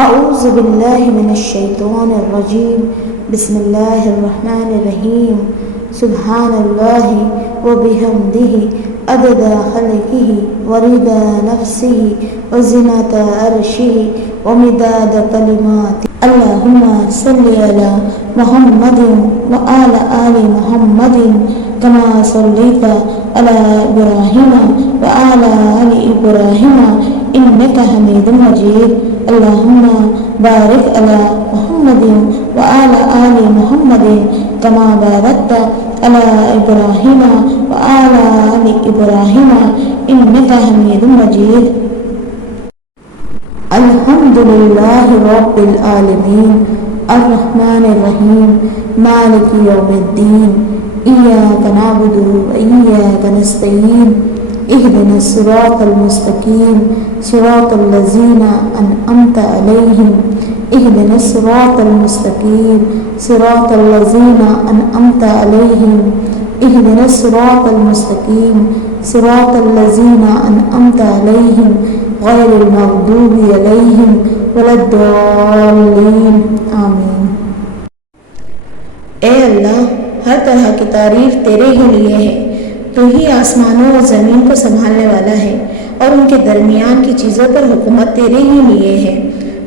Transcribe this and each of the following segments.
اعوذ باللہ من الشیطان الرجیم بسم اللہ الرحمن الرحیم سبحان اللہ وبحمدہ عدد خلقہ ورضا نفسہ وزنۃ عرشہ ومداد کلماتہ اللہم صلی علی محمد وعلی آل محمد کما صلیت علی ابراہیم وعلی آل ابراہیم انک حمید مجید اللہم بارک علی محمد وعلی آل محمد کما بارکت علی ابراہیم وعلی آل ابراہیم انک حمید مجید الحمدللہ رب العالمین الرحمن الرحیم مالک یوم الدین ایاک نعبد و ایاک نستعین اهدنا الصراط المستقیم صراط الذین انعمت علیہم اهدنا الصراط المستقیم صراط الذین انعمت علیہم اهدنا الصراط المستقیم صراط الذین انعمت علیہم غیر المغضوب علیہم ولا الضالین آمین۔ اے اللہ، ہر طرح کی تعریف تیرے ہی لیے ہے۔ تو ہی آسمانوں اور زمین کو سنبھالنے والا ہے اور ان کے درمیان کی چیزوں پر حکومت تیرے ہی لیے ہے۔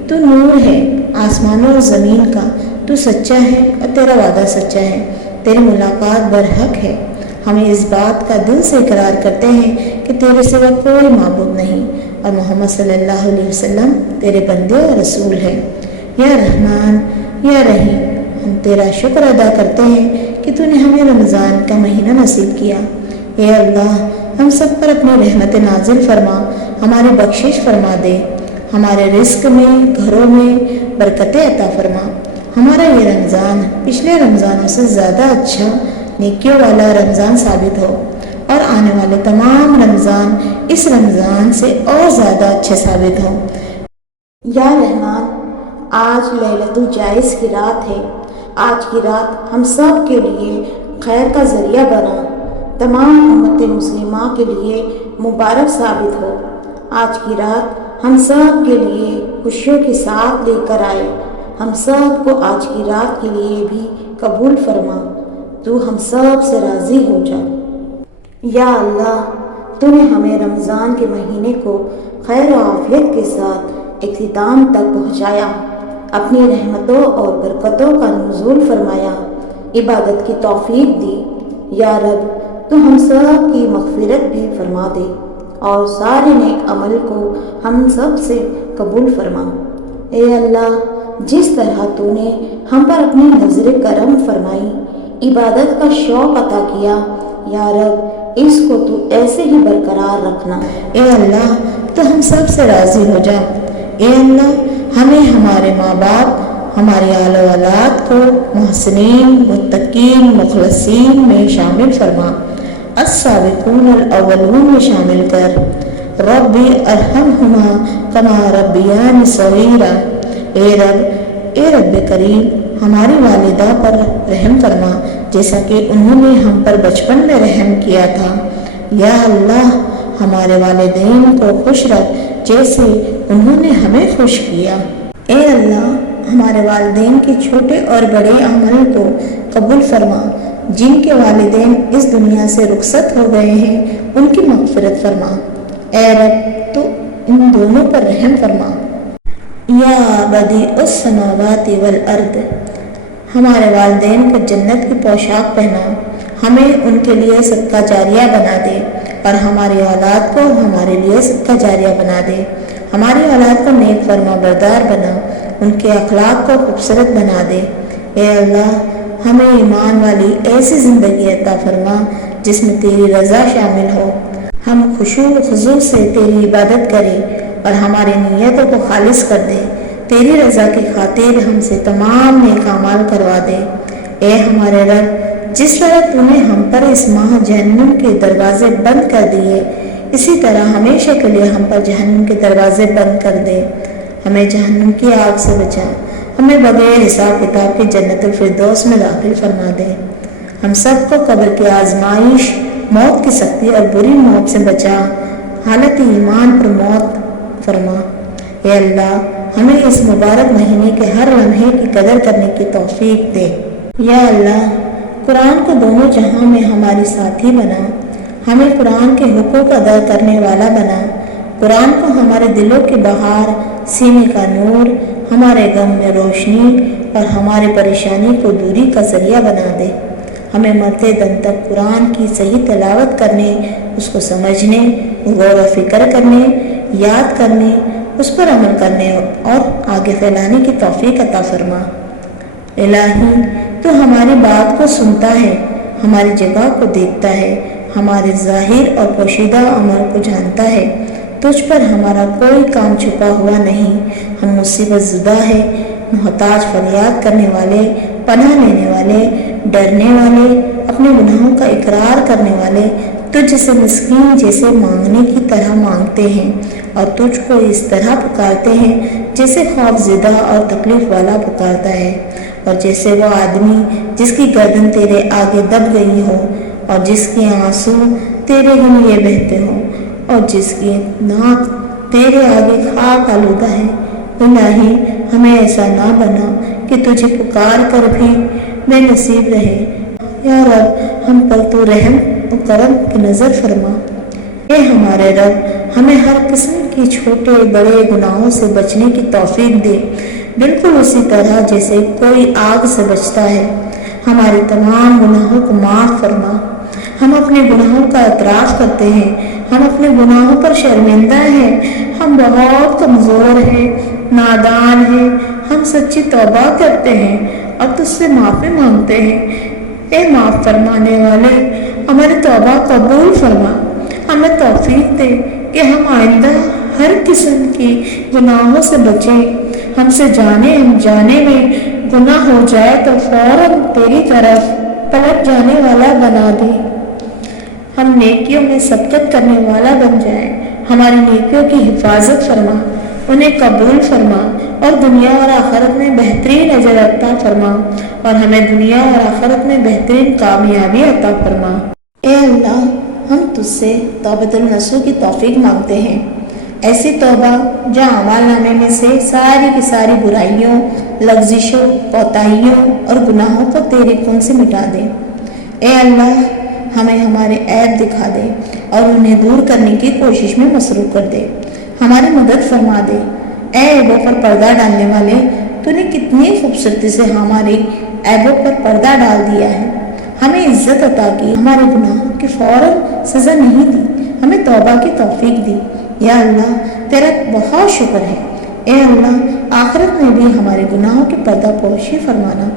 تو نور ہے آسمانوں اور زمین کا، تو سچا ہے اور تیرا وعدہ سچا ہے، تیری ملاقات برحق ہے۔ ہمیں اس بات کا دل سے اقرار کرتے ہیں کہ تیرے سوا کوئی معبود نہیں اور محمد صلی اللہ علیہ وسلم تیرے بندے اور رسول ہے۔ یا رحمان یا رحیم، ہم تیرا شکر ادا کرتے ہیں کہ تو نے ہمیں رمضان کا مہینہ نصیب کیا۔ اے اللہ، ہم سب پر اپنی رحمت نازل فرما، ہماری بخشش فرما دے، ہمارے رزق میں، گھروں میں برکتیں عطا فرما۔ ہمارا یہ رمضان پچھلے رمضانوں سے زیادہ اچھا، نیکیوں والا رمضان ثابت ہو، اور آنے والے تمام رمضان اس رمضان سے اور زیادہ اچھے ثابت ہوں۔ یا رحمان، آج لیلۃ الجائز کی رات ہے۔ آج کی رات ہم سب کے لیے خیر کا ذریعہ بنا، تمام امت مسلمہ کے لیے مبارک ثابت ہو۔ آج کی رات ہم سب کے لیے خوشیوں کے ساتھ لے کر آئے۔ ہم سب کو آج کی رات کے لیے بھی قبول فرما، تو ہم سب سے راضی ہو جا۔ یا اللہ، تو نے ہمیں رمضان کے مہینے کو خیر و عافیت کے ساتھ اختتام تک پہنچایا، اپنی رحمتوں اور برکتوں کا نزول فرمایا، عبادت کی توفیق دی۔ یا رب، تو ہم سب کی مغفرت بھی فرما دے اور سارے نیک عمل کو ہم سب سے قبول فرما۔ اے اللہ، جس طرح تو نے ہم پر اپنی نظر کرم فرمائی، عبادت کا شوق عطا کیا، یا رب اس کو تو ایسے ہی برقرار رکھنا۔ اے اللہ، تو ہم سب سے راضی ہو جا۔ اے اللہ، ہمیں ہمارے ماں باپ، ہماری آل و اولاد کو محسنین، متقین، مخلصین میں شامل فرما، السابقون الاولون میں شامل کر۔ رب ارحمہما کما ربیانی صغیرا، اے رب کریم، ہماری والدہ پر رحم فرما جیسا کہ انہوں نے ہم پر بچپن میں رحم کیا تھا۔ یا اللہ، ہمارے والدین کو خوش رکھ جیسے انہوں نے ہمیں خوش کیا۔ اے اللہ، ہمارے والدین کے چھوٹے اور بڑے عمل کو قبول فرما، جن کے والدین اس دنیا سے رخصت ہو گئے ہیں ان کی مغفرت فرما۔ اے رب، تو ان دونوں پر رحم فرما۔ یا بدیع السماوات والارض، ہمارے والدین کو جنت کی پوشاک پہنا، ہمیں ان کے لیے صدقہ جاریہ بنا دے، اور ہماری اولاد کو ہمارے لیے صدقہ جاریہ بنا دے۔ ہماری اولاد کو نیک فرما بردار بنا، ان کے اخلاق کو خوبصورت بنا دے۔ اے اللہ، ہمیں ایمان والی ایسی زندگی عطا فرما جس میں تیری رضا شامل ہو، ہم خشوع و خضوع سے تیری عبادت کریں اور ہماری نیتوں کو خالص کر دے، تیری رضا کی خاطر ہم سے تمام نیک اعمال کروا دے۔ اے ہمارے رب، جس طرح تو نے ہم پر اس ماہ جہنم کے دروازے بند کر دیے، اسی طرح ہمیشہ کے لیے ہم پر جہنم کے دروازے بند کر دے۔ ہمیں جہنم کی آگ سے بچا، ہمیں بغیر حساب کتاب کی جنت الفردوس میں داخل فرما دے۔ ہم سب کو قبر کی آزمائش، موت کی سختی اور بری موت سے بچا، حالت ایمان پر موت فرما۔ اے اللہ، ہمیں اس مبارک مہینے کے ہر لمحے کی قدر کرنے کی توفیق دے۔ یا اللہ، قرآن کو دونوں جہاں میں ہماری ساتھی بنا، ہمیں قرآن کے حقوق ادا کرنے والا بنا۔ قرآن کو ہمارے دلوں کی بہار، سینے کا نور، ہمارے غم میں روشنی اور ہمارے پریشانی کو دوری کا ذریعہ بنا دے۔ ہمیں مرتے دم تک قرآن کی صحیح تلاوت کرنے، اس کو سمجھنے، غور و فکر کرنے، یاد کرنے، اس پر عمل کرنے اور آگے پھیلانے کی توفیق عطا فرما۔ الہی، تو ہماری بات کو سنتا ہے، ہماری جگہ کو دیکھتا ہے، ہمارے ظاہر اور پوشیدہ عمل کو جانتا ہے۔ تجھ پر ہمارا کوئی کام چھپا ہوا نہیں۔ ہم مصیبت زدہ ہے، محتاج فریاد کرنے والے، پناہ لینے والے، ڈرنے والے، اپنے گناہوں کا اقرار کرنے والے، تجھ سے مسکین جیسے مانگنے کی طرح مانگتے ہیں اور تجھ کو اس طرح پکارتے ہیں جیسے خوف زدہ اور تکلیف والا پکارتا ہے، اور جیسے وہ آدمی جس کی گردن تیرے آگے دب گئی ہو اور جس کے آنسو تیرے ہی لیے بہتے ہوں اور جس کی ناک تیرے آگے خاک آلودہ ہے۔ الہی، ہمیں ایسا نہ بنا کہ تجھے پکار کر بھی بے نصیب رہے۔ یا رب، ہم پر تو رحم و کرم کی نظر فرما۔ اے ہمارے رب، ہمیں ہر قسم کی چھوٹے بڑے گناہوں سے بچنے کی توفیق دے، بالکل اسی طرح جیسے کوئی آگ سے بچتا ہے۔ ہمارے تمام گناہوں کو معاف فرما۔ ہم اپنے گناہوں کا اعتراف کرتے ہیں، ہم اپنے گناہوں پر شرمندہ ہیں، ہم بہت کمزور ہیں، نادان ہیں، ہم سچی توبہ کرتے ہیں اور تجھ سے معافی مانگتے ہیں۔ اے معاف فرمانے والے، ہماری توبہ قبول فرما۔ ہمیں توفیق دے کہ ہم آئندہ ہر قسم کی گناہوں سے بچیں۔ ہم سے جانے انجانے میں گناہ ہو جائے تو فوراً تیری طرف پلٹ جانے والا بنا دے۔ ہم نیکیوں میں سبقت کرنے والا بن جائیں۔ ہماری نیکیوں کی حفاظت فرما، انہیں قبول فرما اور دنیا اور آخرت میں بہترین اجر عطا فرما، اور ہمیں دنیا اور آخرت میں بہترین کامیابی عطا فرما۔ اے اللہ، ہم تجھ سے توبۃ النصوح کی توفیق مانگتے ہیں، ایسی توبہ جو اعمال نامے میں سے ساری کی ساری برائیوں، لغزشوں، کوتاہیوں اور گناہوں کو تیرے خون سے مٹا دے۔ اے اللہ، ہمیں ہمارے عیب دکھا دے اور انہیں دور کرنے کی کوشش میں مصروف کر دے، ہماری مدد فرما دے۔ اے عیبوں پر پردہ ڈالنے والے، تو نے کتنی خوبصورتی سے ہمارے عیبوں پر پردہ ڈال دیا ہے، ہمیں عزت عطا کی، ہمارے گناہوں کی فوراً سزا نہیں دی، ہمیں توبہ کی توفیق دی۔ یا اللہ، تیرا بہت شکر ہے۔ اے اللہ، آخرت میں بھی ہمارے گناہوں کی پردہ پوشی فرمانا،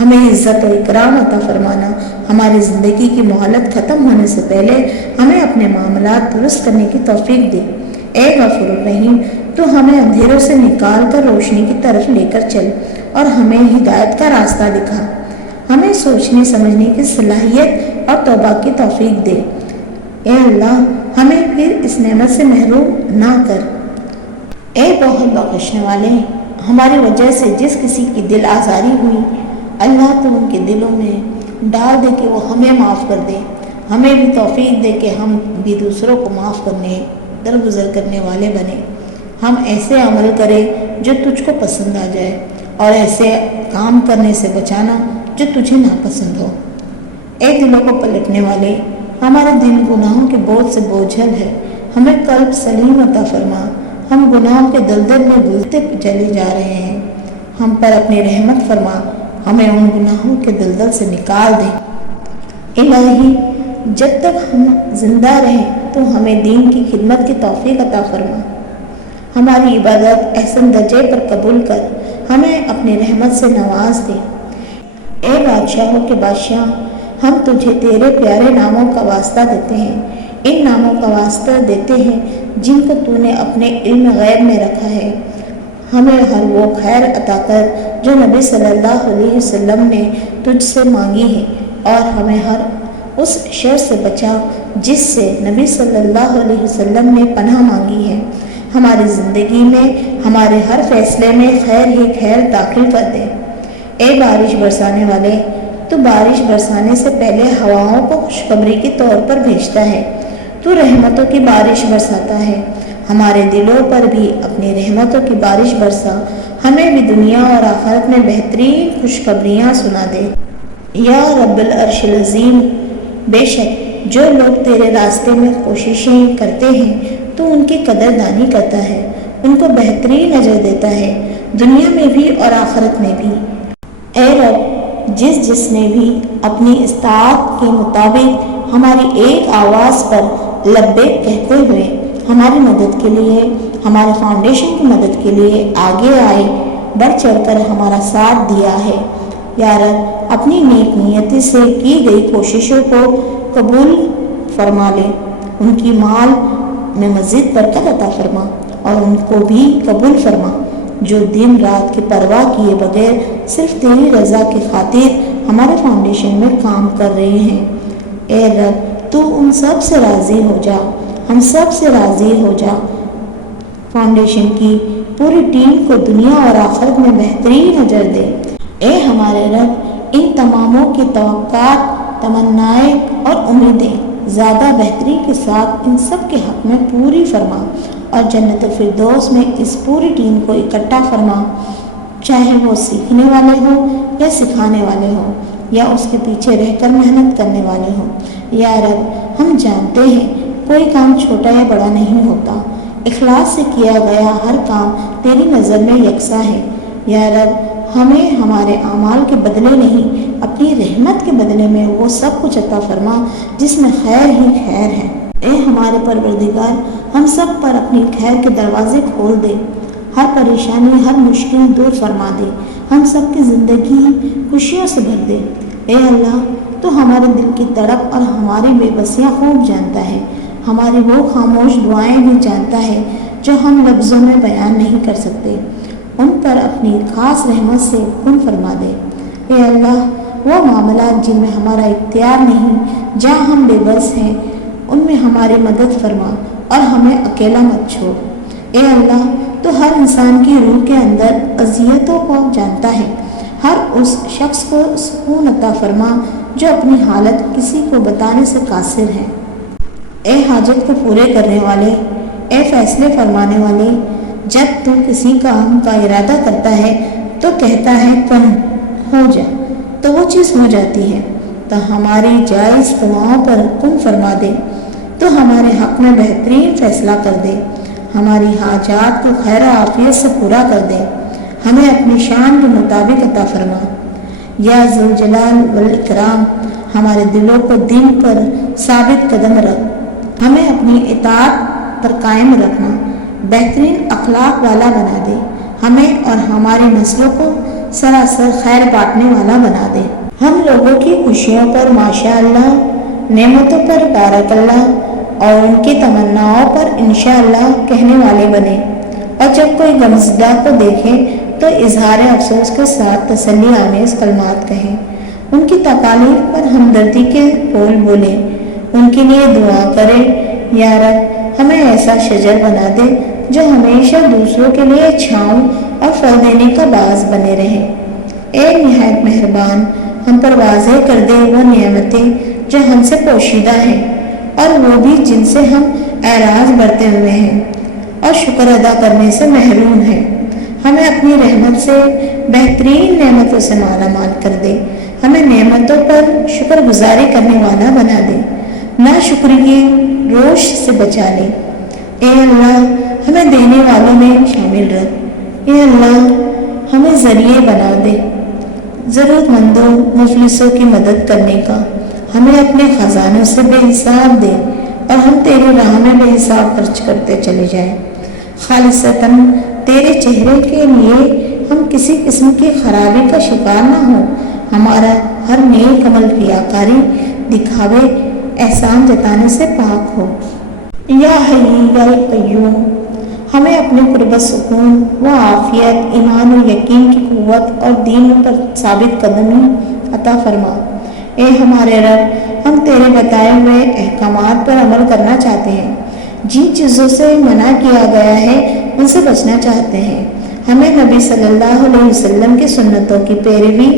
ہمیں عزت و اکرام عطا فرمانا، ہماری زندگی کی مہلت ختم ہونے سے پہلے ہمیں اپنے معاملات درست کرنے کی توفیق دے۔ اے غفور الرحیم، تو ہمیں اندھیروں سے نکال کر روشنی کی طرف لے کر چل اور ہمیں ہدایت کا راستہ دکھا، ہمیں سوچنے سمجھنے کی صلاحیت اور توبہ کی توفیق دے۔ اے اللہ، ہمیں پھر اس نعمت سے محروم نہ کر۔ اے بہت بخشنے والے، ہماری وجہ سے جس کسی کی دل آزاری ہوئی، اللہ تو ان کے دلوں میں ڈال دے کہ وہ ہمیں معاف کر دے، ہمیں بھی توفیق دے کہ ہم بھی دوسروں کو معاف کرنے، درگزر کرنے والے بنے۔ ہم ایسے عمل کریں جو تجھ کو پسند آ جائے اور ایسے کام کرنے سے بچانا جو تجھے ناپسند ہو۔ اے دلوں کو پلٹنے والے، ہمارے دل گناہوں کے بوجھ سے بوجھل ہے، ہمیں قلب سلیم عطا فرما۔ ہم گناہوں کے دلدل میں گلتے چلے جا رہے ہیں، ہم پر اپنی رحمت فرما، ہمیں ان گناہوں کے دلدل سے نکال دے۔ الہی، جب تک ہم زندہ رہیں تو ہمیں دین کی خدمت کی توفیق عطا فرما، ہماری عبادت احسن درجے پر قبول کر، ہمیں اپنی رحمت سے نواز دے۔ اے بادشاہوں کے بادشاہ، ہم تجھے تیرے پیارے ناموں کا واسطہ دیتے ہیں، ان ناموں کا واسطہ دیتے ہیں جن کو تو نے اپنے علم غیب میں رکھا ہے۔ ہمیں ہر وہ خیر عطا کر جو نبی صلی اللہ علیہ وسلم نے تجھ سے مانگی ہے، اور ہمیں ہر اس شر سے بچا جس سے نبی صلی اللہ علیہ وسلم نے پناہ مانگی ہے۔ ہماری زندگی میں ہمارے ہر فیصلے میں خیر ہی خیر داخل کر دے۔ اے بارش برسانے والے، تو بارش برسانے سے پہلے ہواؤں کو خوشخبری کے طور پر بھیجتا ہے، تو رحمتوں کی بارش برساتا ہے، ہمارے دلوں پر بھی اپنی رحمتوں کی بارش برسا، ہمیں بھی دنیا اور آخرت میں بہترین خوشخبریاں سنا دے۔ یا رب العرش العظیم، بے شک جو لوگ تیرے راستے میں کوششیں کرتے ہیں تو ان کی قدردانی کرتا ہے، ان کو بہترین اجر دیتا ہے، دنیا میں بھی اور آخرت میں بھی۔ اے رب، جس نے بھی اپنی استطاعت کے مطابق ہماری ایک آواز پر لبیک کہتے ہوئے ہماری مدد کے لیے، ہمارے فاؤنڈیشن کی مدد کے لیے آگے آئے، بڑھ چڑھ کر ہمارا ساتھ دیا ہے، یا رب اپنی نیک نیتی سے کی گئی کوششوں کو قبول فرما لے، ان کی مال میں مزید برکت عطا فرما اور ان کو بھی قبول فرما جو دن رات کی پرواہ کیے بغیر صرف تیری رضا کی خاطر ہمارے فاؤنڈیشن میں کام کر رہے ہیں۔ اے رب، تو ان سب سے راضی ہو جا، ہم سب سے راضی ہو جا، فاؤنڈیشن کی پوری ٹیم کو دنیا اور آخرت میں بہترین اجر دے۔ اے ہمارے رب، ان تماموں کی توقعات، تمنائیں اور امیدیں زیادہ بہتری کے ساتھ ان سب کے حق میں پوری فرما اور جنت الفردوس میں اس پوری ٹیم کو اکٹھا فرما، چاہے وہ سیکھنے والے ہوں یا سکھانے والے ہوں یا اس کے پیچھے رہ کر محنت کرنے والے ہوں۔ یا رب، ہم جانتے ہیں کوئی کام چھوٹا یا بڑا نہیں ہوتا، اخلاص سے کیا گیا ہر کام تیری نظر میں یکساں ہے۔ یا رب، ہمیں ہمارے اعمال کے بدلے نہیں، اپنی رحمت کے بدلے میں وہ سب کچھ عطا فرما جس میں خیر ہی خیر ہے۔ اے ہمارے پروردگار، ہم سب پر اپنی خیر کے دروازے کھول دے، ہر پریشانی، ہر مشکل دور فرما دے، ہم سب کی زندگی خوشیوں سے بھر دے۔ اے اللہ، تو ہمارے دل کی تڑپ اور ہماری بے بسیاں خوب جانتا ہے، ہماری وہ خاموش دعائیں بھی جانتا ہے جو ہم لفظوں میں بیان نہیں کر سکتے، ان پر اپنی خاص رحمت سے کن فرما دے۔ اے اللہ، وہ معاملات جن میں ہمارا اختیار نہیں، جہاں ہم بے بس ہیں، ان میں ہماری مدد فرما اور ہمیں اکیلا مت چھوڑ۔ اے اللہ، تو ہر انسان کی روح کے اندر اذیتوں کو جانتا ہے، ہر اس شخص کو سکون عطا فرما جو اپنی حالت کسی کو بتانے سے قاصر ہے۔ اے حاجت کو پورے کرنے والے، اے فیصلے فرمانے والے، جب تو کسی کام کا ارادہ کرتا ہے تو کہتا ہے کن ہو جا، تو وہ چیز ہو جاتی ہے۔ تو ہماری جائز دعاؤں پر کن فرما دے، تو ہمارے حق میں بہترین فیصلہ کر دے، ہماری حاجات کو خیر و عافیت سے پورا کر دے، ہمیں اپنی شان کے مطابق عطا فرما۔ یا ذوالجلال والاکرام، ہمارے دلوں کو دین پر ثابت قدم رکھ، ہمیں اپنی اطاعت پر قائم رکھنا، بہترین اخلاق والا بنا دے، ہمیں اور ہماری نسلوں کو سراسر خیر بانٹنے والا بنا دے۔ ہم لوگوں کی خوشیوں پر ماشاء اللہ، نعمتوں پر بارک اللہ اور ان کی تمناؤں پر انشاءاللہ کہنے والے بنے، اور جب کوئی غمزدہ کو دیکھے تو اظہار افسوس کے ساتھ تسلی آمیز کلمات کہیں، ان کی تکالیف پر ہمدردی کے بول بولے، ان کے لیے دعا کرے۔ یا رب، ہمیں ایسا شجر بنا دے جو ہمیشہ دوسروں کے لیے چھاؤں اور پھل دینے کا باعث بنے رہے۔ اے نہایت مہربان، ہم پر واضح کر دے وہ نعمتیں جو ہم سے پوشیدہ ہیں اور وہ بھی جن سے ہم اعراض برتے ہوئے ہیں اور شکر ادا کرنے سے محروم ہیں۔ ہمیں اپنی رحمت سے بہترین نعمتوں سے مالا مال کر دے، ہمیں نعمتوں پر شکر گزاری کرنے والا بنا دے، ناشکری کی روش سے بچا لے۔ اے اللہ، ہمیں دینے والوں میں شامل رکھ۔ اے اللہ، ہمیں ذریعے بنا دے ضرورت مندوں مفلسوں کی مدد کرنے کا، ہمیں اپنے خزانوں سے بے حساب دے اور ہم تیری راہ میں بے حساب خرچ کرتے چلے جائیں۔ خالصتاً تیرے چہرے کے لیے ہم کسی قسم کی خرابی کا شکار نہ ہوں، ہمارا ہر نیک عمل ریاکاری، دکھاوے، احسان جتانے سے پاک ہو۔ یا حی یا قیوم، ہمیں اپنے قربت سکون و عافیت، ایمان و یقین کی قوت اور دین پر ثابت قدمی عطا فرما۔ اے ہمارے رب، ہم تیرے بتائے ہوئے احکامات پر عمل کرنا چاہتے ہیں، جن چیزوں سے منع کیا گیا ہے ان سے بچنا چاہتے ہیں، ہمیں نبی صلی اللہ علیہ وسلم کی سنتوں کی پیروی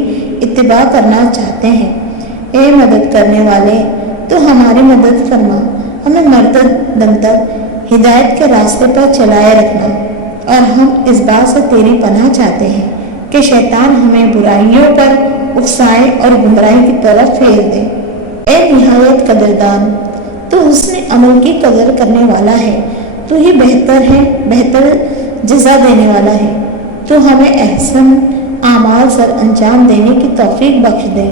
اتباع کرنا چاہتے ہیں۔ اے مدد کرنے والے، تو ہماری مدد فرما، ہمیں مرتے دم تک ہدایت کے راستے پر چلائے رکھنا، اور ہم اس بات سے تیری پناہ چاہتے ہیں کہ شیطان ہمیں برائیوں پر اکسائے اور گمراہی کی طرف پھیر دے۔ اے نہایت قدردان، تو حسن عمل کی قدر کرنے والا ہے، تو ہی بہتر ہے، بہتر جزا دینے والا ہے۔ تو ہمیں احسن اعمال سر انجام دینے کی توفیق بخش دے۔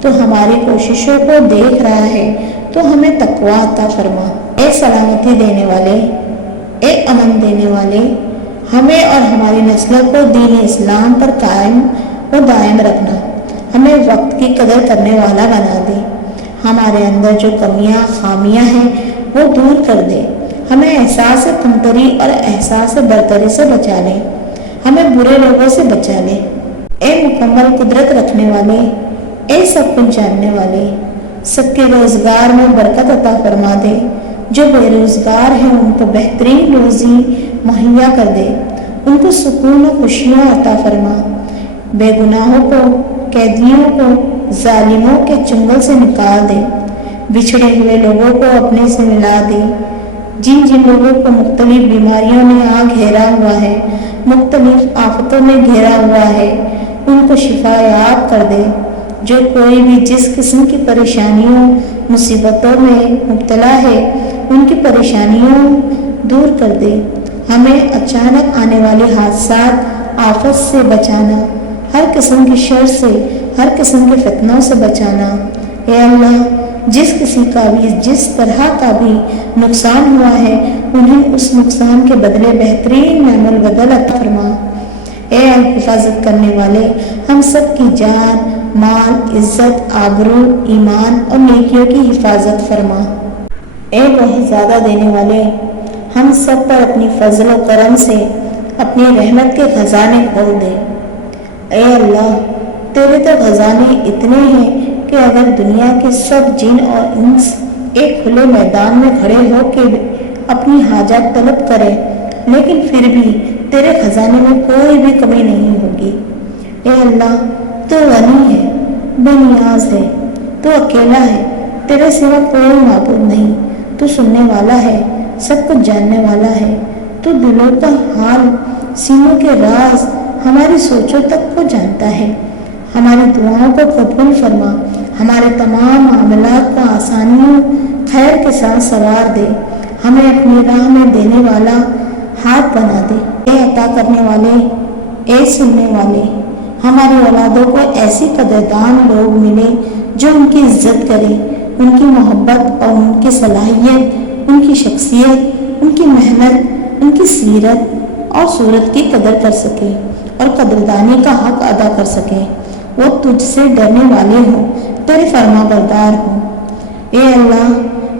تو ہماری کوششوں کو دیکھ رہا ہے، تو ہمیں تقویٰ عطا فرما۔ اے سلامتی دینے والے، اے امن دینے والے، ہمیں اور ہماری نسلوں کو دین اسلام پر قائم و دائم رکھنا۔ ہمیں وقت کی قدر کرنے والا بنا دے۔ ہمارے اندر جو کمیاں خامیاں ہیں وہ دور کر دے۔ ہمیں احساس کمتری اور احساس برتری سے بچا لے۔ ہمیں برے لوگوں سے بچا لے۔ اے مکمل قدرت رکھنے والے، اے سب کچھ جاننے والے، سب کے روزگار میں برکت عطا فرما دے۔ جو بے روزگار ہیں ان کو بہترین روزی مہیا کر دے، ان کو سکون و خوشیاں عطا فرما۔ بے گناہوں کو، قیدیوں کو ظالموں کے چنگل سے نکال دے۔ بچھڑے ہوئے لوگوں کو اپنے سے ملا دے۔ جن لوگوں کو مختلف بیماریوں نے گھیرا ہوا ہے، مختلف آفتوں نے گھیرا ہوا ہے، ان کو شفا یاب کر دے۔ جو کوئی بھی جس قسم کی پریشانیوں مصیبتوں میں مبتلا ہے ان کی پریشانیوں دور کر دے۔ ہمیں اچانک آنے والے حادثات آفت سے بچانا، ہر قسم کی شر سے، ہر قسم کے فتنوں سے بچانا۔ اے اللہ، جس کسی کا بھی جس طرح کا بھی نقصان ہوا ہے انہیں اس نقصان کے بدلے بہترین نعم البدل عطا فرما۔ اے حفاظت کرنے والے، ہم سب کی جان، مال، عزت، آبرو، ایمان اور نیکیوں کی حفاظت فرما۔ اے بہت زیادہ دینے والے، ہم سب پر اپنی فضل و کرم سے اپنی رحمت کے خزانے کھول دے۔ اے اللہ، تیرے تو خزانے اتنے ہیں کہ اگر دنیا کے سب جن اور انس ایک کھلے میدان میں کھڑے ہو کے اپنی حاجت طلب کرے لیکن پھر بھی تیرے خزانے میں کوئی بھی کمی نہیں ہوگی۔ اے اللہ، تو غنی ہے، بے نیاز ہے، تو اکیلا ہے، تیرے سوا کوئی معبود نہیں، تو سننے والا ہے، سب کچھ جاننے والا ہے، تو دلوں کا حال، سینوں کے راز، ہماری سوچوں تک کو جانتا ہے۔ ہماری دعاؤں کو قبول فرما، ہمارے تمام معاملات کو آسانیوں خیر کے ساتھ سنوار دے، ہمیں اپنی راہ میں دینے والا ہاتھ بنا دے۔ اے عطا کرنے والے، اے سننے والے، ہماری اولادوں کو ایسی قدردان لوگ ملے جو ان کی عزت کرے، ان کی محبت اور ان کی صلاحیت، ان کی شخصیت، ان کی محنت، ان کی سیرت اور صورت کی قدر کر سکے اور قدردانی کا حق ادا کر سکے۔ وہ تجھ سے ڈرنے والے ہوں، تیرے فرما بردار ہوں۔ اے اللہ،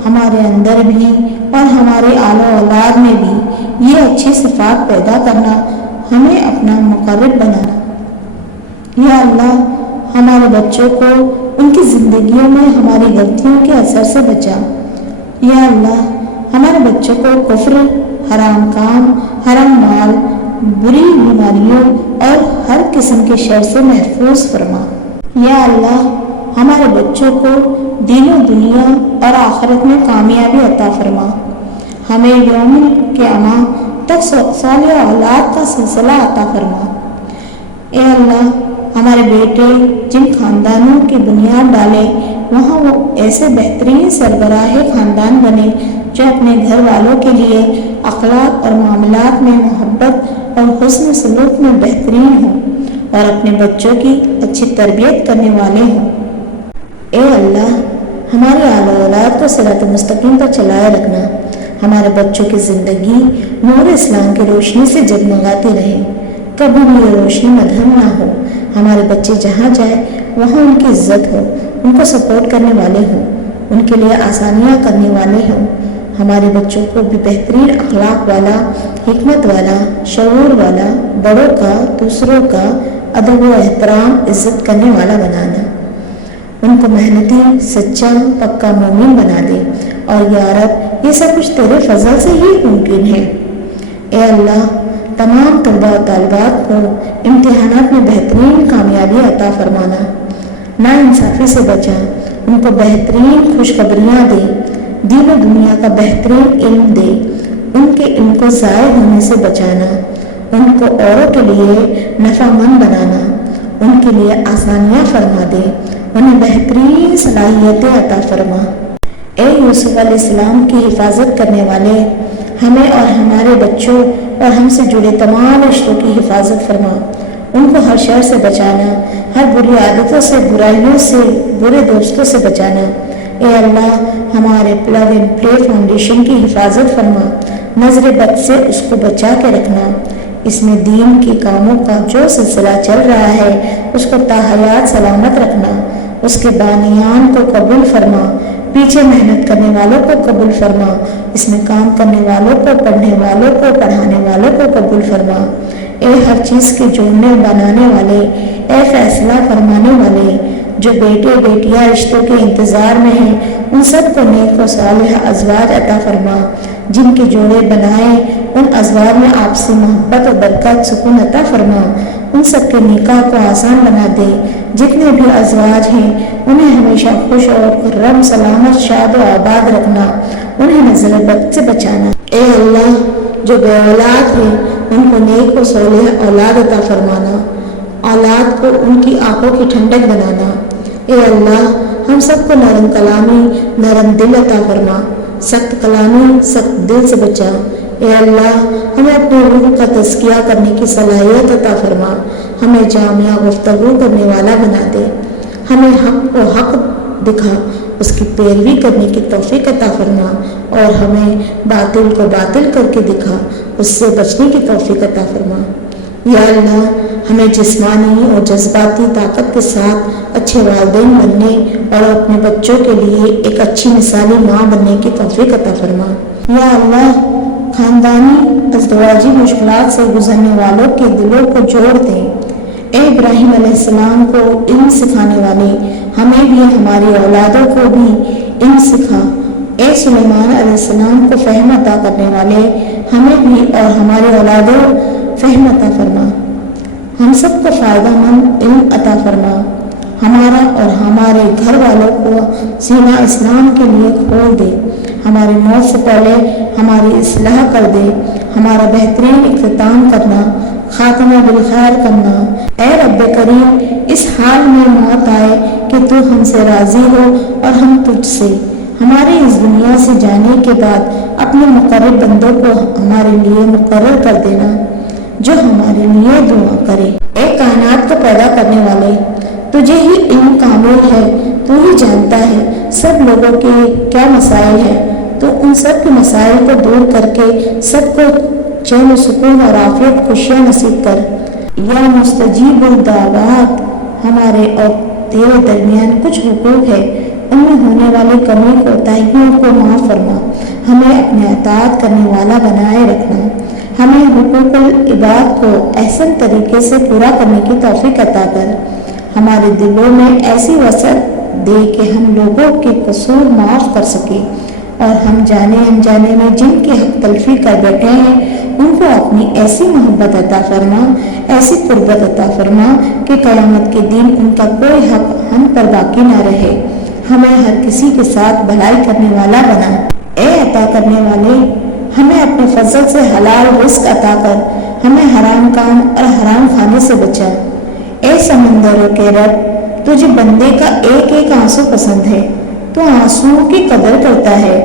ہمارے اندر بھی اور ہمارے آل و اولاد میں بھی یہ اچھی صفات پیدا کرنا، ہمیں اپنا مقرب بنانا۔ یا اللہ، ہمارے بچوں کو ان کی زندگیوں میں ہماری غلطیوں کے اثر سے بچا۔ یا اللہ، ہمارے بچوں کو کفر، حرام کام، حرام مال، بری بیماریوں اور ہر قسم کے شر سے محفوظ فرما۔ یا اللہ، ہمارے بچوں کو دین و دنیا اور آخرت میں کامیابی عطا فرما۔ ہمیں یوم قیامہ تک صالح اولاد کا سلسلہ عطا فرما۔ اے اللہ، ہمارے بیٹے جن خاندانوں کی بنیاد ڈالے وہاں وہ ایسے بہترین سربراہ خاندان بنے جو اپنے گھر والوں کے لیے اخلاق اور معاملات میں محبت اور حسن سلوک میں بہترین ہوں اور اپنے بچوں کی اچھی تربیت کرنے والے ہوں۔ اے اللہ، ہمارے آل و اولاد کو صراط مستقیم پر چلائے رکھنا، ہمارے بچوں کی زندگی نور اسلام کی روشنی سے جگمگاتی رہے، کبھی بھی یہ روشنی مدھم نہ ہو۔ ہمارے بچے جہاں جائیں وہاں ان کی عزت ہو، ان کو سپورٹ کرنے والے ہوں، ان کے لیے آسانیاں کرنے والے ہوں۔ ہمارے بچوں کو بھی بہترین اخلاق والا، حکمت والا، شعور والا، بڑوں کا، دوسروں کا ادب و احترام، عزت کرنے والا بنانا۔ ان کو محنتی، سچا، پکا مومن بنا دے، اور یا رب، یہ سب کچھ تیرے فضل سے ہی ممکن ہے۔ اے اللہ، تمام طلباء و طالبات کو امتحانات میں بہترین کامیابی عطا فرمانا، نا انصافی سے بچا، ان کو بہترین خوشخبریاں دے، دین و دنیا کا بہترین علم دے، ان کے علم کو ضائع ہونے سے بچانا، ان کو اوروں کے لیے نفع مند بنانا، ان کے لیے آسانیاں فرما دے، انہیں بہترین صلاحیتیں عطا فرما۔ اے یوسف علیہ السلام کی حفاظت کرنے والے، ہمیں اور ہمارے بچوں اور ہم سے جڑے تمام رشتوں کی حفاظت فرما، ان کو ہر شر سے بچانا، ہر بری عادتوں سے، برائیوں سے، برے دوستوں سے بچانا۔ اے اللہ، ہمارے پلگ اینڈ پلے فاؤنڈیشن کی حفاظت فرما، نظر بد سے اس کو بچا کے رکھنا، اس میں دین کے کاموں کا جو سلسلہ چل رہا ہے اس کو تا حیات سلامت رکھنا، اس کے بانیان کو قبول فرما، پیچھے محنت کرنے والوں کو قبول فرما، اس میں کام کرنے والوں کو، پڑھنے والوں کو، پڑھانے والوں کو قبول فرما۔ اے ہر چیز کے جوڑنے بنانے والے، اے فیصلہ فرمانے والے، جو بیٹے بیٹیاں رشتوں کے انتظار میں ہیں ان سب کو نیک و صالح ازواج عطا فرما، جن کے جوڑے بنائے ان ازواج میں آپسی محبت و برکت سکون عطا فرما، ان سب کے نکاح کو آسان بنا دے، جتنے بھی ازواج ہیں انہیں ہمیشہ خوش اور خرم سلامت شاد و آباد رکھنا، انہیں نظر بد سے بچانا۔ اے اللہ، جو بے اولاد ہیں ان کو نیک و صالح اولاد عطا فرمانا، اولاد کو ان کی آنکھوں کی ٹھنڈک بنانا۔ اے اللہ، ہم سب کو نرم کلامی، نرم دل عطا فرما، سخت کلامی، سخت دل سے بچا۔ اے اللہ، ہمیں اپنے روح کا تزکیہ کرنے کی صلاحیت عطا فرما، ہمیں جامعہ گفتگو کرنے والا بنا دے، ہمیں حق کو حق دکھا، اس کی پیروی کرنے کی توفیق عطا فرما، اور ہمیں باطل کو باطل کر کے دکھا، اس سے بچنے کی توفیق عطا فرما۔ یا اللہ، ہمیں جسمانی اور جذباتی طاقت کے ساتھ اچھے والدین بننے اور اپنے بچوں کے لیے ایک اچھی مثالی ماں بننے کی توفیق عطا فرما۔ یا اللہ، خاندانی ازدواجی مشکلات سے گزرنے والوں کے دلوں کو جوڑ دیں۔ اے ابراہیم علیہ السلام کو علم سکھانے والے، ہمیں بھی ہماری اولادوں کو بھی علم سکھا۔ اے سلیمان علیہ السلام کو فہم عطا کرنے والے، ہمیں بھی اور ہماری اولادوں فہم عطا فرما، ہم سب کو فائدہ مند علم عطا فرما، ہمارا اور ہمارے گھر والوں کو سینہ اسلام کے لیے کھول دے، ہماری موت سے پہلے ہماری اصلاح کر دے، ہمارا بہترین اختتام کرنا، خاتمہ بالخیر کرنا۔ اے رب کریم، اس حال میں موت آئے کہ تو ہم سے راضی ہو اور ہم تجھ سے، ہمارے اس دنیا سے جانے کے بعد اپنے مقرب بندوں کو ہمارے لیے مقرر کر دینا جو ہمارے لیے دعا کرے۔ اے کائنات کو پیدا کرنے والے، تجھے ہی علم کامل ہے، تو ہی جانتا ہے سب لوگوں کے کیا مسائل ہیں، تو ان سب کے مسائل کو دور کر کے سب کو چین و سکون اور عافیت خوشیاں نصیب کر۔ یا مستجیب الدعوات، ہمارے اور تیرے درمیان کچھ حقوق ہے، ان میں ہونے والی کمی کوتاہیوں کو معاف فرما، ہمیں اپنے اطاعت کرنے والا بنائے رکھنا، ہمیں حقوق العباد کو احسن طریقے سے پورا کرنے کی توفیق عطا کر، ہمارے دلوں میں ایسی وسعت دے کہ ہم لوگوں کے قصور معاف کر سکیں، اور ہم جانے انجانے میں جن کی حق تلفی کر بیٹھے ہیں ان کو اپنی ایسی محبت عطا فرما، ایسی قربت عطا فرما کہ قیامت کے دن ان کا کوئی حق ہم پر باقی نہ رہے، ہمیں ہر کسی کے ساتھ بھلائی کرنے والا بنا۔ اے عطا کرنے والے، ہمیں اپنے فضل سے حلال رزق عطا کر، ہمیں حرام کام اور حرام کھانے سے بچا۔ اے سمندروں کے رب، تجھے بندے کا ایک ایک آنسو پسند ہے، تو آنسوؤں کی قدر کرتا ہے،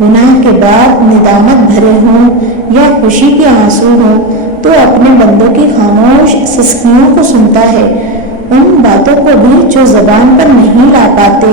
گناہ کے بعد ندامت بھرے ہوں یا خوشی کے آنسو ہوں تو اپنے بندوں کی خاموش سسکیوں کو سنتا ہے، ان باتوں کو بھی جو زبان پر نہیں لا پاتے۔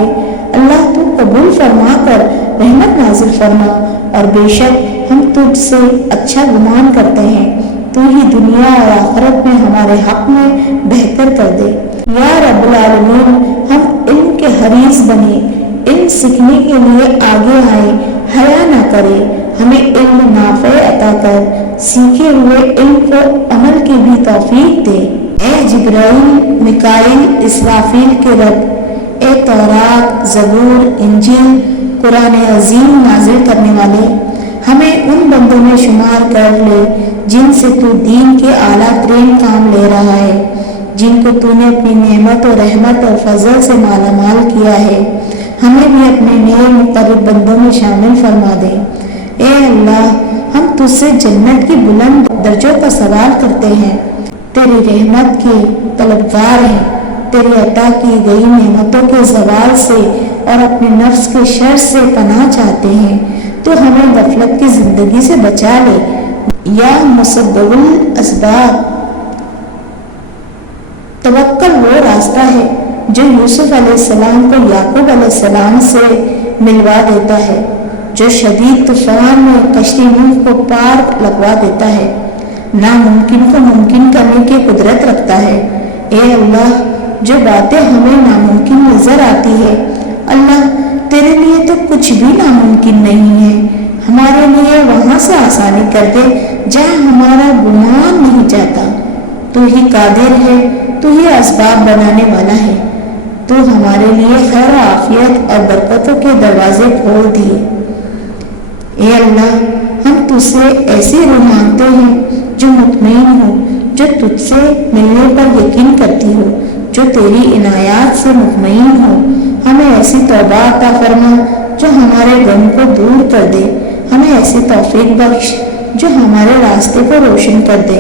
اللہ، تو قبول فرما کر رحمت نازل فرما، اور بے شک ہم تجھ سے اچھا گمان کرتے ہیں، تو ہی دنیا اور آخرت میں ہمارے حق میں بہتر کر دے۔ یا رب العالمین، ہم علم کے حریص بنے، علم سیکھنے کے لیے آگے آئے، حیا نہ کرے، ہمیں علم نافع عطا کر، سیکھے ہوئے علم کو عمل کی بھی توفیق دے۔ اے جبرائیل، میکائیل، اسرافیل کے رب، اے تورات، زبور، انجیل، قرآن عظیم نازل کرنے والے، ہمیں ان بندوں میں شمار کر لے جن سے تو دین کے اعلیٰ ترین کام لے رہا ہے، جن کو تو نے اپنی نعمت و رحمت اور فضل سے مالا مال کیا ہے، ہمیں بھی اپنے نئے مقرب بندوں میں شامل فرما دے۔ اے اللہ، ہم تجھ سے جنت کی بلند درجوں کا سوال کرتے ہیں، تیری رحمت کے طلبگار ہیں، تیری عطا کی گئی نعمتوں کے زوال سے اور اپنے نفس کے شر سے پناہ چاہتے ہیں۔ تو ہمیں غفلت کی زندگی سے بچا لے یا مسبب الاسباب۔ توکل وہ راستہ ہے جو یوسف علیہ السلام کو یعقوب علیہ السلام سے ملوا دیتا ہے، جو شدید طوفان میں کشتی نوح کو پار لگوا دیتا ہے، ناممکن کو ممکن کرنے کی قدرت رکھتا ہے۔ اے اللہ، جو باتیں ہمیں ناممکن نظر آتی ہے، اللہ تیرے لیے تو کچھ بھی ناممکن نہیں ہے، ہمارے لیے وہاں سے آسانی کر دے جہاں ہمارا گمان نہیں جاتا۔ تو ہی قادر ہے، تو ہی اسباب بنانے والا ہے، تو ہمارے لیے خیر و عافیت اور برکتوں کے دروازے کھول دیے۔ اے اللہ، ہم تجھ سے ایسی روح مانگتے ہیں جو مطمئن ہو، جو تجھ سے ملنے پر یقین کرتی ہو، جو تیری عنایات سے مطمئن ہو۔ ہمیں ایسی توبہ عطا فرما جو ہمارے غم کو دور کر دے، ہمیں ایسی توفیق بخش جو ہمارے راستے کو روشن کر دے،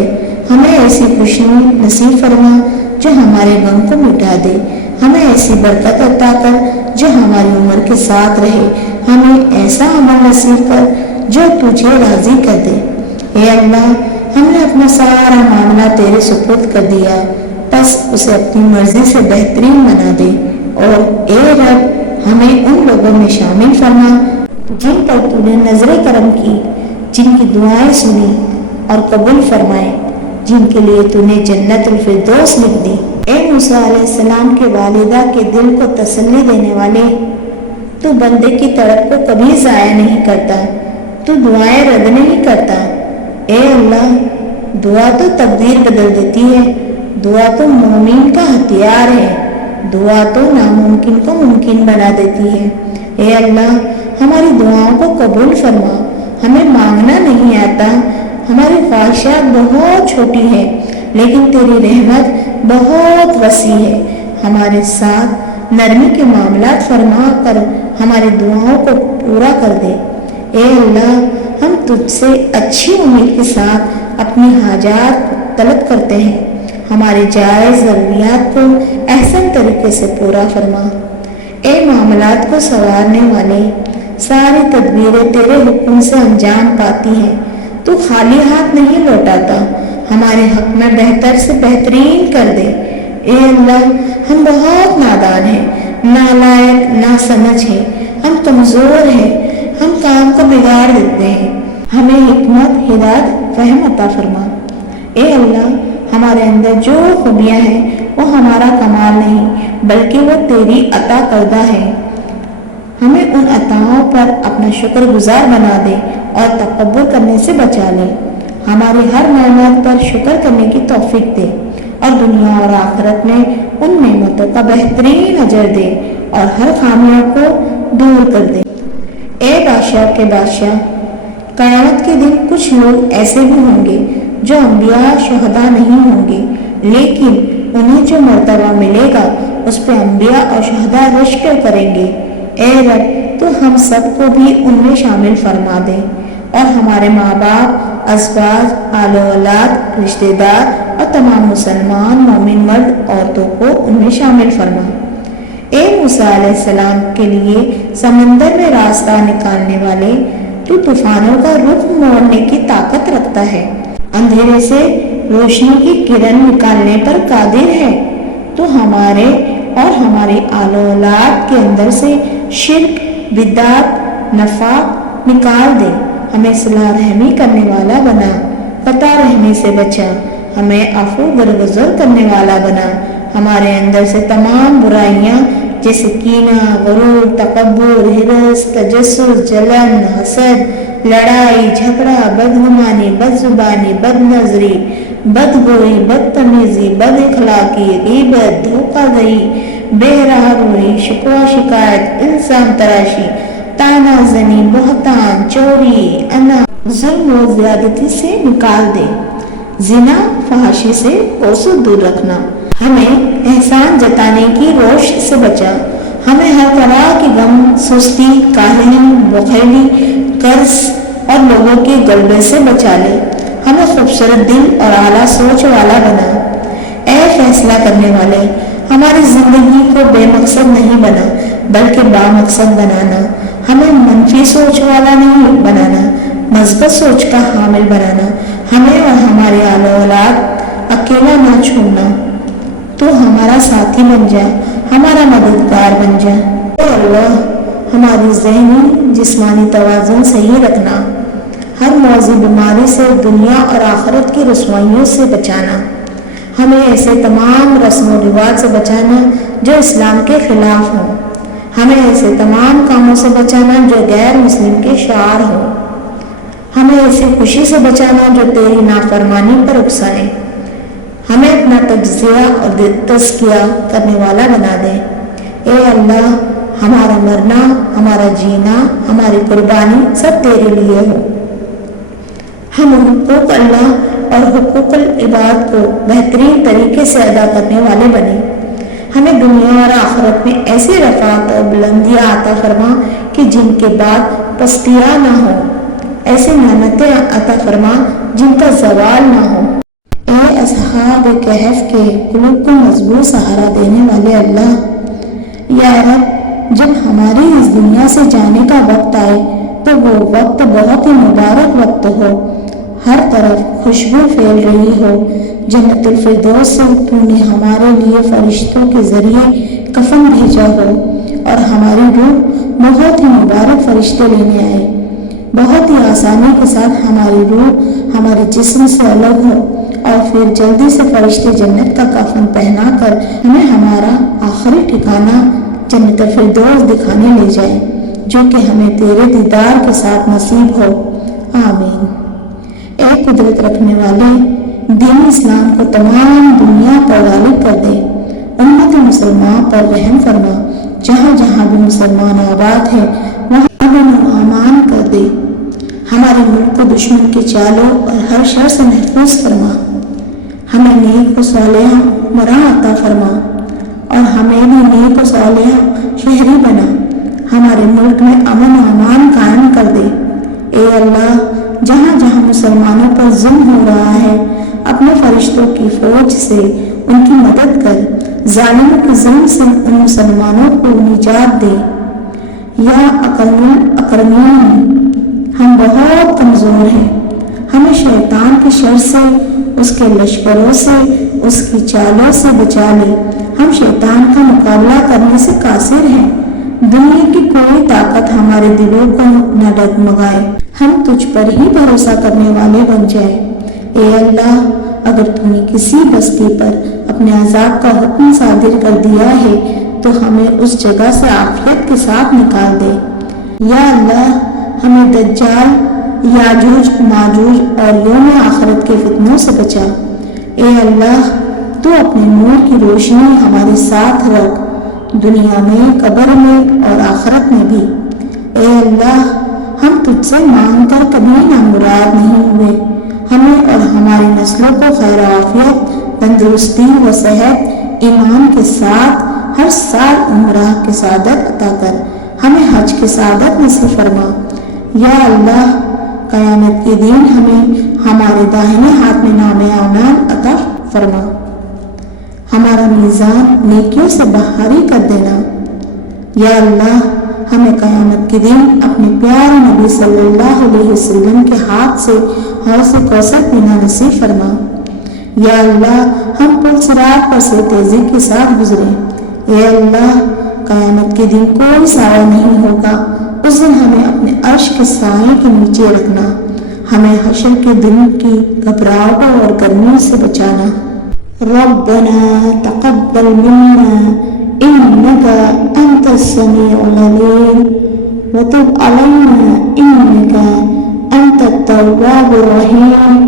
ہمیں ایسی خوشی نصیب فرما جو ہمارے غم کو مٹا دے، ہمیں ایسی برکت عطا کر جو ہماری عمر کے ساتھ رہے، ہمیں ایسا عمل نصیب کر جو تجھے راضی کر دے۔ اے اللہ، ہم نے اپنا سارا معاملہ تیرے سپرد کر دیا، بس اسے اپنی مرضی سے بہترین بنا دے، اور اے رب، ہمیں ان لوگوں میں شامل فرما جن پر تو نے نظر کرم کی، جن کی دعائیں سنی اور قبول فرمائے، جن کے لیے تو نے جنت الفردوس لکھ دی۔ اے موسیٰ علیہ السلام کے والدہ کے دل کو تسلی دینے والے، تو بندے کی طرف کو کبھی ضائع نہیں کرتا، تو دعائیں رد نہیں کرتا۔ اے اللہ، دعا تو تقدیر بدل دیتی ہے، دعا تو مومن کا ہتھیار ہے، دعا تو ناممکن کو ممکن بنا دیتی ہے۔ اے اللہ، ہماری دعاؤں کو قبول فرما، ہمیں مانگنا نہیں آتا، ہماری خواہشات بہت چھوٹی ہے، لیکن تیری رحمت بہت وسیع ہے، ہمارے ساتھ نرمی کے معاملات فرما کر ہماری دعاؤں کو پورا کر دے۔ اے اللہ، ہم تجھ سے اچھی امید کے ساتھ اپنی حاجات طلب کرتے ہیں، ہمارے جائز ضروریات کو احسن طریقے سے پورا فرما۔ اے معاملات کو سنوارنے والے، ساری تدبیریں تیرے حکم سے انجام پاتی ہیں، تو خالی ہاتھ نہیں لوٹاتا، ہمارے حق میں بہتر سے بہترین کر دے۔ اے اللہ، ہم بہت نادان ہیں، نالائق، ناسمجھ ہیں، ہم کمزور ہیں، ہم کام کو بگاڑ دیتے ہیں، ہمیں حکمت، ہدایت، فہم عطا فرما۔ اے اللہ، ہمارے اندر جو خوبیاں ہیں وہ ہمارا کمال نہیں بلکہ وہ تیری عطا کردہ ہے، ہمیں ان عطاؤں پر اپنا شکر گزار بنا دے اور تکبر کرنے سے بچا لے، ہماری ہر نعمت پر شکر کرنے کی توفیق دے اور دنیا اور آخرت میں ان نعمتوں کا بہترین اجر دے اور ہر خامیوں کو دور کر دے۔ اے بادشاہ کے بادشاہ، قیامت کے دن کچھ لوگ ایسے بھی ہوں گے جو انبیاء شہداء نہیں ہوں گے، لیکن انہیں جو مرتبہ ملے گا اس پہ انبیاء اور شہداء رشک کریں گے۔ اے رب، تو ہم سب کو بھی ان میں شامل فرما دے اور ہمارے ماں باپ، ازواج، آل و اولاد، رشتہ دار اور تمام مسلمان مومن مرد عورتوں کو ان میں شامل فرما۔ اے موسیٰ علیہ السلام کے لیے سمندر میں راستہ نکالنے والے، تو طوفانوں کا رخ موڑنے کی طاقت رکھتا ہے، اندھیرے سے روشنی کی کرن نکالنے پر قادر ہے، تو ہمارے اور ہماری آل و اولاد کے اندر سے شرک، بدعت، نفاق نکال دے، ہمیں صلح رحمی کرنے والا بنا، قطع رحمی سے بچا، ہمیں عفو درگزر کرنے والا بنا، ہمارے اندر سے تمام برائیاں جیسے کینہ، غرور، تکبر، حرص، تجسس، جلن، حسد، لڑائی جھگڑا، بدگمانی، بدزبانی، بد نظری، بدگوئی، بدتمیزی، بد اخلاقی، غیبت، دھوکہ دہی، بے راہ روی، شکوہ شکایت، الزام تراشی، طعنہ زنی، بہتان، چوری، انا، ظلم و زیادتی سے نکال دے، زنا، فحاشی سے کوسوں دور رکھنا، ہمیں احسان جتانے کی روش سے بچا، ہمیں ہر طرح کی غم، سستی، کاہلی، بخیلی، قرض اور لوگوں کے غلبے سے بچا لے. ہمیں خوبصورت دل اور اعلیٰ سوچ والا بنا. اے فیصلہ کرنے والے، ہماری زندگی کو بے مقصد نہیں بنا بلکہ بامقصد بنانا. ہمیں منفی سوچ والا نہیں بنانا، مثبت سوچ کا حامل بنانا. ہمیں اور ہمارے آل و اولاد اکیلا نہ چھوڑنا. تو ہمارا ساتھی بن جا، ہمارا مددگار بن جا. اے اللہ، ہماری ذہنی جسمانی توازن صحیح رکھنا. ہر موذی بیماری سے، دنیا اور آخرت کی رسوائیوں سے بچانا. ہمیں ایسے تمام رسم و رواج سے بچانا جو اسلام کے خلاف ہوں. ہمیں ایسے تمام کاموں سے بچانا جو غیر مسلم کے شعار ہوں. ہمیں ایسی خوشی سے بچانا جو تیری نافرمانی پر اکسائے. ہمیں اپنا تجزیہ اور تزکیہ کرنے والا بنا دے. اے اللہ، ہمارا مرنا، ہمارا جینا، ہماری قربانی سب تیرے لیے ہو. ہم حقوق اللہ اور حقوق العباد کو بہترین طریقے سے ادا کرنے والے بنے. ہمیں دنیا اور آخرت میں ایسی رفعت اور بلندیاں عطا فرما کہ جن کے بعد پستیاں نہ ہو. ایسی نعمتیں عطا فرما جن کا زوال نہ ہو. اے اصحاب کہف کے قلوب کو مضبوط سہارا دینے والے اللہ، یا رب، جب ہماری اس دنیا سے جانے کا وقت آئے تو وہ وقت بہت ہی مبارک وقت ہو. ہر طرف خوشبو پھیل رہی ہو. جنت الفردوس سے تو نے ہمارے لیے فرشتوں کے ذریعے کفن بھیجا ہو اور ہماری روح بہت ہی مبارک فرشتے لینے آئے. بہت ہی آسانی کے ساتھ ہماری روح ہمارے جسم سے الگ ہو اور پھر جلدی سے فرشتے جنت کا کفن پہنا کر ہمیں ہمارا آخری ٹھکانہ جنت الفردوس دکھانے لے جائے، جو کہ ہمیں تیرے دیدار کے ساتھ نصیب ہو. آمین. اے قدرت رکھنے والے، دین اسلام کو تمام دنیا پر غالب کر دے. امت مسلمان پر رحم فرما. جہاں جہاں بھی مسلمان آباد ہے وہاں امن و امان کر دے. ہمارے ملک کو دشمن کے چالوں اور ہر شر سے محفوظ فرما. ہمیں نیک و صالح مراں عطا فرما اور ہمیں بھی نیک و صالح شہری بنا. ہمارے ملک میں امن و امان قائم کر دے. اے اللہ، جہاں جہاں مسلمانوں پر ظلم ہو رہا ہے اپنے فرشتوں کی فوج سے ان کی مدد کر. ظالموں کے ظلم سے ان مسلمانوں کو نجات دے. یا اکرم الاکرمین، ہم بہت کمزور ہیں. ہمیں شیطان کے شر سے، اس کے لشکروں سے، اس کی چالوں سے بچا لے. ہم شیطان کا مقابلہ کرنے سے قاصر ہیں. دنیا کی کوئی طاقت ہمارے دلوں کو نہ ڈگمگائے. ہم تجھ پر ہی بھروسہ کرنے والے بن جائے. اے اللہ، اگر تم نے کسی بستی پر اپنے عذاب کا حکم صادر کر دیا ہے تو ہمیں اس جگہ سے عافیت کے ساتھ نکال دے. یا اللہ، ہمیں دجال، یاجوج ماجوج اور یوم آخرت کے فتنوں سے بچا. اے اللہ، تو اپنے نور کی روشنی ہمارے ساتھ رکھ، دنیا میں، قبر میں اور آخرت میں بھی. اے اللہ، ہم تجھ سے مانگ کر کبھی نامراد نہیں ہوئے. ہمیں اور ہماری نسلوں کو خیر و عافیت، تندرستی و صحت، ایمان کے ساتھ ہر سال عمرہ کی سعادت عطا کر. ہمیں حج کی سعادت نصیب فرما. یا اللہ، قیامت کے دن ہمیں ہمارے داہنے ہاتھ میں نام اعمال عطا فرما. ہمارا میزان نیکیوں سے بھاری کر دینا. یا اللہ، ہمیں قیامت کے دن اپنے پیارے نبی صلی اللہ علیہ وسلم کے ہاتھ سے حوض کوثر پینا نصیب فرما. یا اللہ، ہم پل صراط پر سے تیزی کے ساتھ گزرے. اے اللہ، قیامت کے دن کوئی سایہ نہیں ہوگا. اس دن ہمیں اپنے عرش کے سائے کے نیچے رکھنا. ہمیں حشر کے دن کی گھبراہٹوں اور گرمیوں سے بچانا. ربنا تقبل منا إنك أنت السميع العليم وتب علينا إنك أنت التواب الرحيم.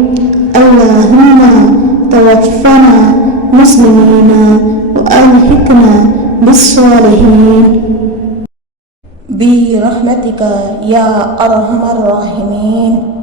اللهم توفنا مسلمين وألحقنا بالصالحين برحمتك يا أرحم الراحمين.